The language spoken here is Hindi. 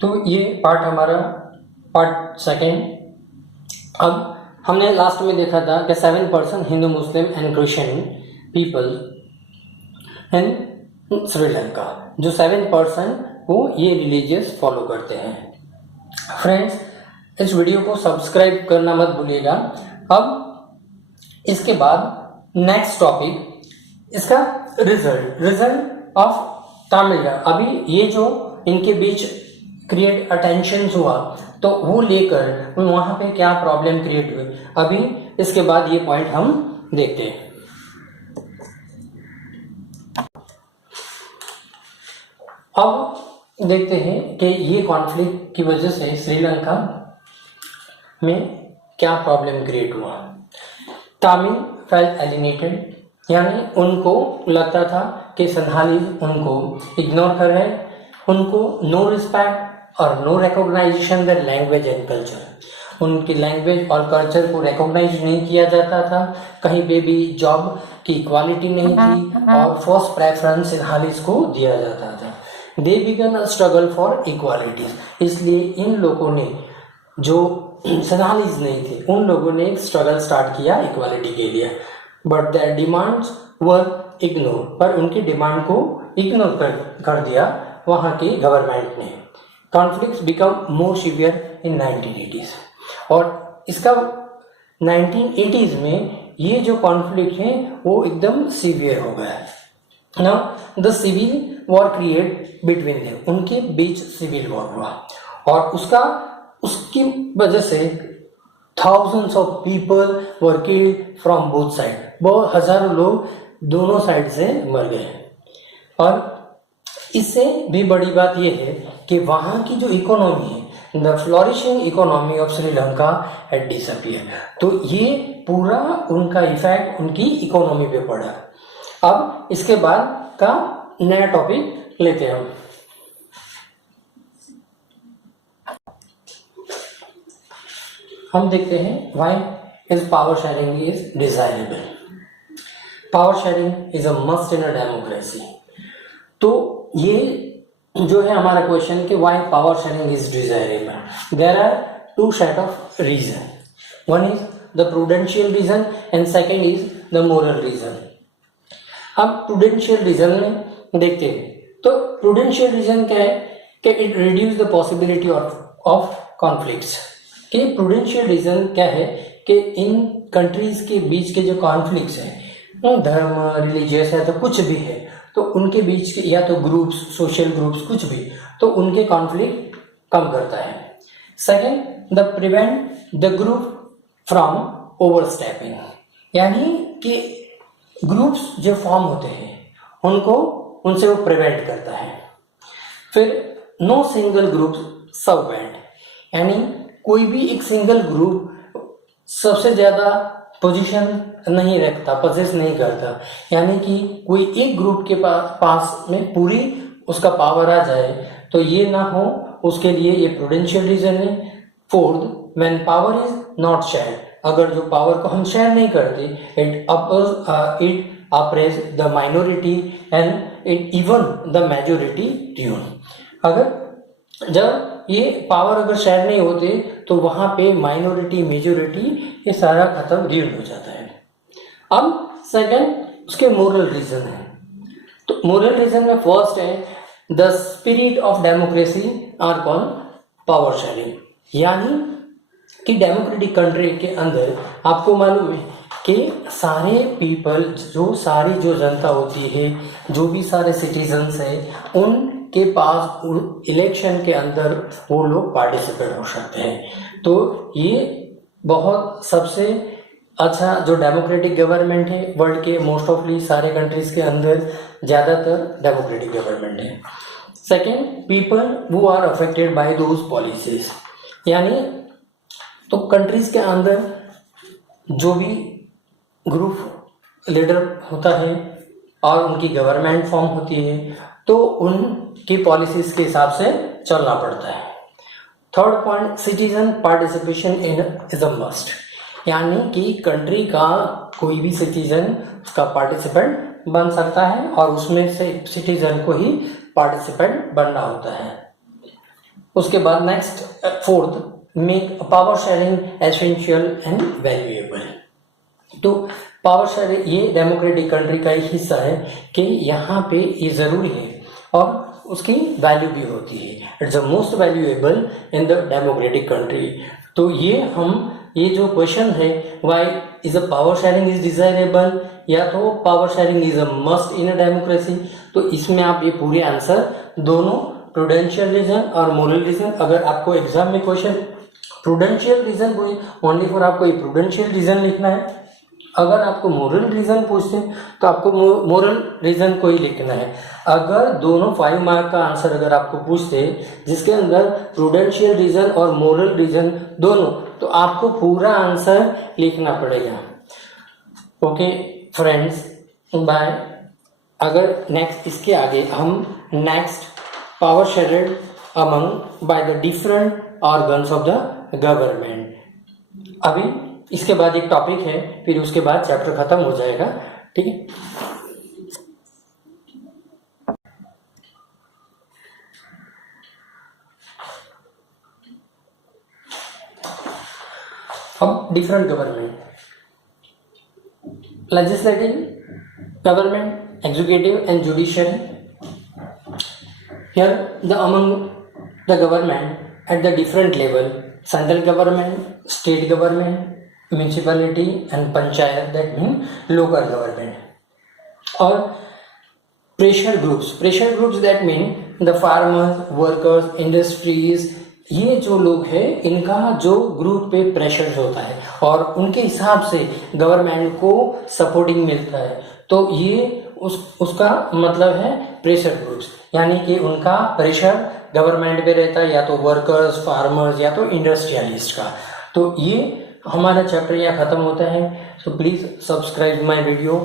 तो ये पार्ट हमारा पार्ट सेकेंड। अब हमने लास्ट में देखा था कि 7% Hindu Muslim and Christian people in Sri Lanka, जो 7% वो ये रिलीजियस फॉलो करते हैं। फ्रेंड्स, इस वीडियो को सब्सक्राइब करना मत भूलिएगा। अब इसके बाद नेक्स्ट टॉपिक, इसका रिजल्ट ऑफ तमिल। अभी ये जो इनके बीच क्रिएट अटेंशन हुआ, तो वो लेकर वहां पे क्या प्रॉब्लम क्रिएट हुई, अभी इसके बाद ये पॉइंट हम देखते हैं। अब देखते हैं कि ये कॉन्फ्लिक्ट की वजह से श्रीलंका में क्या प्रॉब्लम क्रिएट हुआ। तमिल फेल्ट एलिनेटेड, यानी उनको लगता था कि संथाली उनको इग्नोर कर रहे हैं, उनको नो रिस्पेक्ट और no recognisation the language and culture. उनकी लैंग्वेज और कल्चर को रिकॉग्नाइज नहीं किया जाता था, कहीं पे भी जॉब की इक्वालिटी नहीं थी और फर्स्ट प्रेफरेंस सिंथालीज को दिया जाता था। दे begin a struggle for equality, इसलिए इन लोगों ने, जो सिंथालीज नहीं थे, उन लोगों ने एक स्ट्रगल स्टार्ट किया इक्वालिटी के लिए। But there demands were ignore, पर उनकी डिमांड को इग्नोर कर दिया वहाँ की गवर्नमेंट ने। कॉन्फ्लिक्ट्स बिकम मोर सीवियर इन 1980s, और इसका 1980s में ये जो कॉन्फ्लिक्ट है वो एकदम सीवियर हो गया। Now the civil war create between them, उनके बीच सिविल वॉर हुआ और उसकी वजह से thousands of people were killed from both sides, बहुत हजारों लोग दोनों साइड से मर गए। और इससे भी बड़ी बात यह है कि वहाँ की जो इकोनॉमी है, the flourishing economy of Sri Lanka had disappear, तो ये पूरा उनका इफेक्ट उनकी इकोनॉमी पे पड़ा। अब इसके बाद का नया टॉपिक लेते हैं हम देखते हैं why is power sharing is desirable. Power sharing is a must in a democracy. तो ये जो है हमारा क्वेश्चन कि why power sharing is desirable. There are two set of reason, one is the prudential reason and second is the moral reason. अब प्रूडेंशियल रीजन में देखते हैं, तो प्रूडेंशियल रीजन क्या है कि it reduce the possibility of conflicts. कि प्रूडेंशियल रीजन क्या है कि इन कंट्रीज के बीच के जो कॉन्फ्लिक्ट्स हैं, धर्म, रिलीजियस है तो कुछ भी है, तो उनके बीच के या तो ग्रुप्स, सोशल ग्रुप्स, कुछ भी, तो उनके कॉन्फ्लिक्ट कम करता है। Second, the prevent the group from overstepping, यानी कि ग्रुप्स जो फॉर्म होते हैं उनसे वो प्रिवेंट करता है। फिर नो सिंगल ग्रुप सबवेंट, यानी कोई भी एक सिंगल ग्रुप सबसे ज्यादा पोजीशन नहीं रखता, पोजेस नहीं करता, यानी कि कोई एक ग्रुप के पास में पूरी उसका पावर आ जाए, तो ये ना हो, उसके लिए ये प्रूडेंशियल रीजन है। Fourth, when power is not shared, अगर जो पावर को हम शेयर नहीं करते, it apprise the minority and it even the majority tune. अगर जब ये पावर अगर शेयर नहीं होते तो वहां पे माइनॉरिटी, मेजॉरिटी, ये सारा खत्म, रीड हो जाता है। अब सेकंड उसके मोरल रीजन है। तो मोरल रीजन में फर्स्ट है the spirit of democracy are called power sharing, यानी कि डेमोक्रेटिक कंट्री के अंदर आपको मालूम है कि सारे पीपल, सारी जो जनता होती है, जो भी सारे सिटीजन्स हैं, उनके पास इलेक्शन के अंदर वो लोग पार्टिसिपेट हो सकते हैं। तो ये बहुत सबसे अच्छा जो डेमोक्रेटिक गवर्नमेंट है वर्ल्ड के मोस्ट ऑफली सारे कंट्रीज के अंदर ज़्यादातर डेमोक्रेटिक गवर्नमेंट है। Second, people who are affected by those policies, यानी तो कंट्रीज के अंदर जो भी ग्रुप लीडर होता है और उनकी गवर्नमेंट फॉर्म होती है, तो उनकी पॉलिसीज के हिसाब से चलना पड़ता है। Third point, citizen participation in is a must, यानी कि कंट्री का कोई भी सिटीजन उसका पार्टिसिपेंट बन सकता है और उसमें से सिटीजन को ही पार्टिसिपेंट बनना होता है। उसके बाद next fourth, make power sharing essential and valuable. तो पावर शेयरिंग ये डेमोक्रेटिक कंट्री का एक हिस्सा है कि यहाँ पे ये ज़रूरी है और उसकी वैल्यू भी होती है। It's the most valuable in the democratic country. तो ये जो क्वेश्चन है, why is a power sharing is desirable या तो power sharing is a must in a democracy, तो इसमें आप ये पूरे आंसर दोनों प्रूडेंशियल रीजन और मोरल रीजन, अगर आपको एग्जाम में क्वेश्चन प्रूडेंशियल रीजन कोई ओनली फॉर आपको ये प्रूडेंशियल रीजन लिखना है, अगर आपको मोरल रीजन पूछते हैं तो आपको मोरल रीजन को ही लिखना है। अगर दोनों 5 मार्क का आंसर अगर आपको पूछते हैं जिसके अंदर प्रूडेंशियल रीजन और मोरल रीजन दोनों, तो आपको पूरा आंसर लिखना पड़ेगा। Okay friends, bye. अगर नेक्स्ट इसके आगे हम next power shared among by the different organs of the government, अभी इसके बाद एक टॉपिक है, फिर उसके बाद चैप्टर खत्म हो जाएगा, ठीक है। अब different government, legislative government, executive and judiciary. Here the among the government at the different level, central government, state government, municipality and panchayat, that means local government, or pressure groups that mean the farmers, workers, industries, ये जो लोग हैं इनका जो ग्रुप पे प्रेशर होता है और उनके हिसाब से गवर्नमेंट को सपोर्टिंग मिलता है, तो ये उसका मतलब है प्रेशर ग्रुप्स, यानी कि उनका प्रेशर गवर्नमेंट पे रहता है, या तो वर्कर्स, फार्मर्स या तो इंडस्ट्रियलिस्ट का। तो ये हमारा चैप्टर यहाँ खत्म होता है। So please subscribe my video.